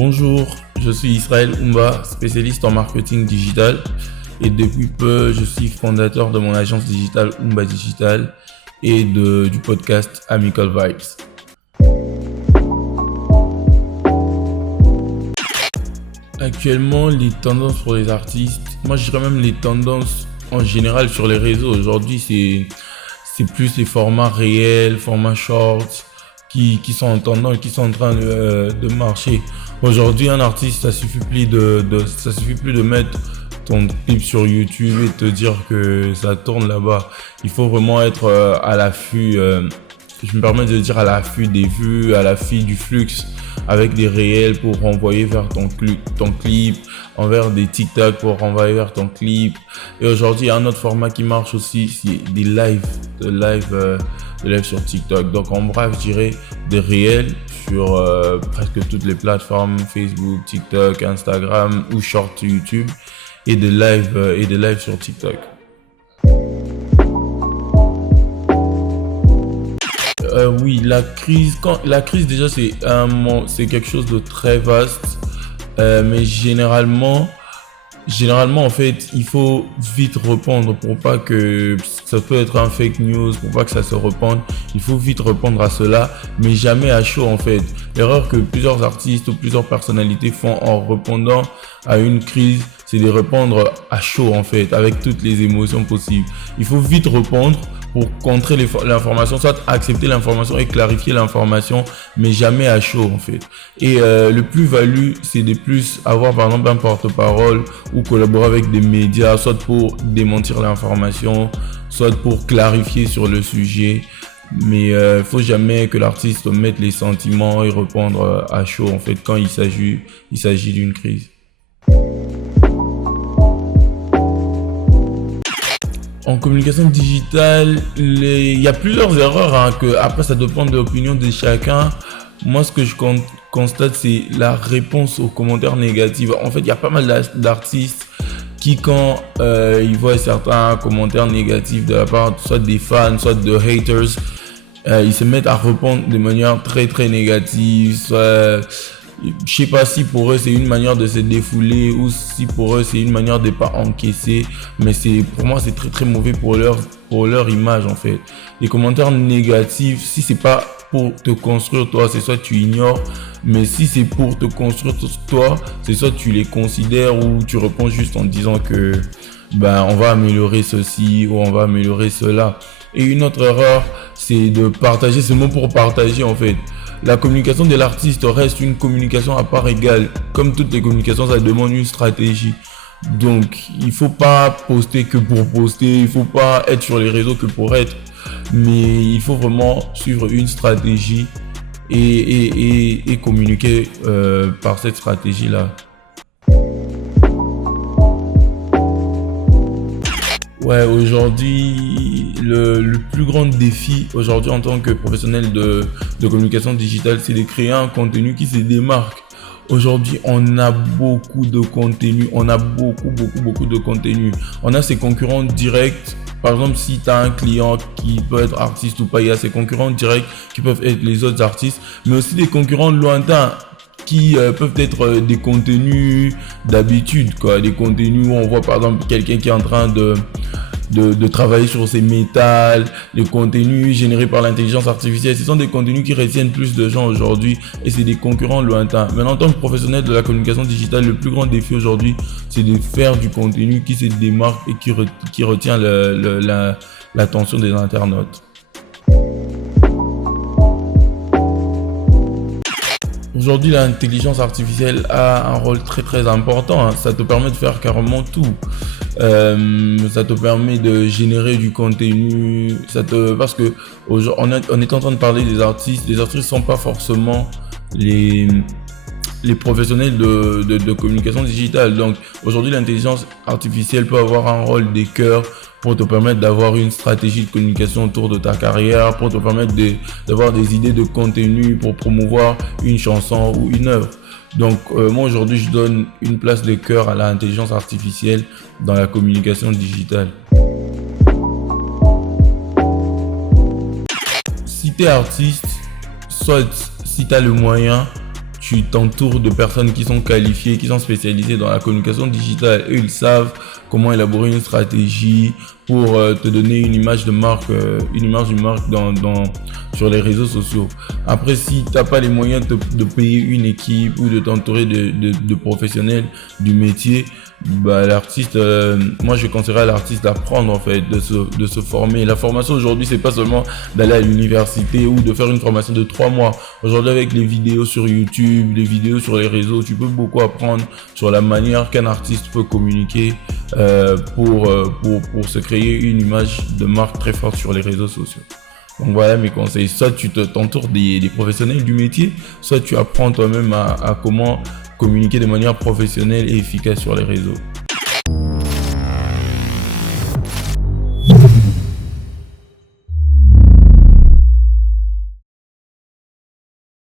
Bonjour, je suis Israël Oumba, spécialiste en marketing digital et depuis peu, je suis fondateur de mon agence digitale Oumba Digital et du podcast Amical Vibes. Actuellement, les tendances pour les artistes, moi je dirais même les tendances en général sur les réseaux. Aujourd'hui, c'est plus les formats réels, formats shorts qui sont en tendance, qui sont en train de marcher. Aujourd'hui, un artiste, ça suffit plus de mettre ton clip sur YouTube et te dire que ça tourne là-bas. Il faut vraiment être à l'affût, je me permets de dire à l'affût des vues, à l'affût du flux, avec des réels pour renvoyer vers ton clip, envers des TikTok pour renvoyer vers ton clip. Et aujourd'hui, il y a un autre format qui marche aussi, c'est des live sur TikTok. Donc en bref, je dirais des réels sur presque toutes les plateformes, Facebook, TikTok, Instagram ou short YouTube et des lives sur TikTok. Oui, la crise déjà c'est quelque chose de très vaste, mais généralement en fait il faut vite répondre pour pas que ça peut être un fake news, pour pas que ça se répande. Il faut vite répondre à cela, mais jamais à chaud en fait. L'erreur que plusieurs artistes ou plusieurs personnalités font en répondant à une crise, c'est de répondre à chaud en fait, avec toutes les émotions possibles. Il faut vite répondre pour contrer l'information, soit accepter l'information et clarifier l'information, mais jamais à chaud en fait. Et le plus-value, c'est de plus avoir par exemple un porte-parole ou collaborer avec des médias, soit pour démentir l'information, soit pour clarifier sur le sujet. Mais faut jamais que l'artiste mette les sentiments et répondre à chaud en fait quand il s'agit d'une crise. En communication digitale, il y a plusieurs erreurs que après ça dépend de l'opinion de chacun. Moi, ce que je constate, c'est la réponse aux commentaires négatifs. En fait, il y a pas mal d'artistes qui, quand ils voient certains commentaires négatifs de la part soit des fans, soit de haters, ils se mettent à répondre de manière très très négative. Soit, je sais pas si pour eux c'est une manière de se défouler ou si pour eux c'est une manière de pas encaisser, mais pour moi c'est très très mauvais pour leur image en fait. Les commentaires négatifs, si c'est pas pour te construire toi, c'est soit tu ignores, mais si c'est pour te construire toi, c'est soit tu les considères ou tu réponds juste en disant que on va améliorer ceci ou on va améliorer cela. Et une autre erreur, c'est de partager ce mot pour partager en fait. La communication de l'artiste reste une communication à part égale. Comme toutes les communications, ça demande une stratégie. Donc, il faut pas poster que pour poster, il faut pas être sur les réseaux que pour être. Mais il faut vraiment suivre une stratégie et communiquer par cette stratégie-là. Ouais, aujourd'hui, le plus grand défi aujourd'hui en tant que professionnel de communication digitale, c'est de créer un contenu qui se démarque. Aujourd'hui, on a beaucoup de contenu, on a beaucoup de contenu. On a ses concurrents directs. Par exemple, si tu as un client qui peut être artiste ou pas, il y a ses concurrents directs qui peuvent être les autres artistes, mais aussi des concurrents lointains qui peuvent être des contenus d'habitude, quoi, des contenus où on voit par exemple quelqu'un qui est en train de travailler sur ses métals, les contenus générés par l'intelligence artificielle. Ce sont des contenus qui retiennent plus de gens aujourd'hui et c'est des concurrents lointains. Maintenant, en tant que professionnel de la communication digitale, le plus grand défi aujourd'hui, c'est de faire du contenu qui se démarque et qui retient l'attention des internautes. Aujourd'hui, l'intelligence artificielle a un rôle très très important. Ça te permet de faire carrément tout. Ça te permet de générer du contenu. Parce que on est en train de parler des artistes. Les artistes sont pas forcément les professionnels de communication digitale. Donc aujourd'hui, l'intelligence artificielle peut avoir un rôle de cœur pour te permettre d'avoir une stratégie de communication autour de ta carrière, pour te permettre d'avoir des idées de contenu pour promouvoir une chanson ou une œuvre. Donc moi aujourd'hui, je donne une place de cœur à l'intelligence artificielle dans la communication digitale. Si tu es artiste, soit si tu as le moyen, tu t'entoures de personnes qui sont qualifiées, qui sont spécialisées dans la communication digitale. Eux, ils savent comment élaborer une stratégie pour te donner une image de marque, sur les réseaux sociaux. Après, si tu n'as pas les moyens de payer une équipe ou de t'entourer de professionnels du métier, bah, l'artiste, moi je conseillerais à l'artiste d'apprendre en fait, de se former. La formation aujourd'hui, c'est pas seulement d'aller à l'université ou de faire une formation de 3 mois. Aujourd'hui, avec les vidéos sur YouTube, les vidéos sur les réseaux, tu peux beaucoup apprendre sur la manière qu'un artiste peut communiquer pour se créer une image de marque très forte sur les réseaux sociaux. Donc voilà mes conseils. Soit tu t'entoures des professionnels du métier, soit tu apprends toi-même à comment communiquer de manière professionnelle et efficace sur les réseaux.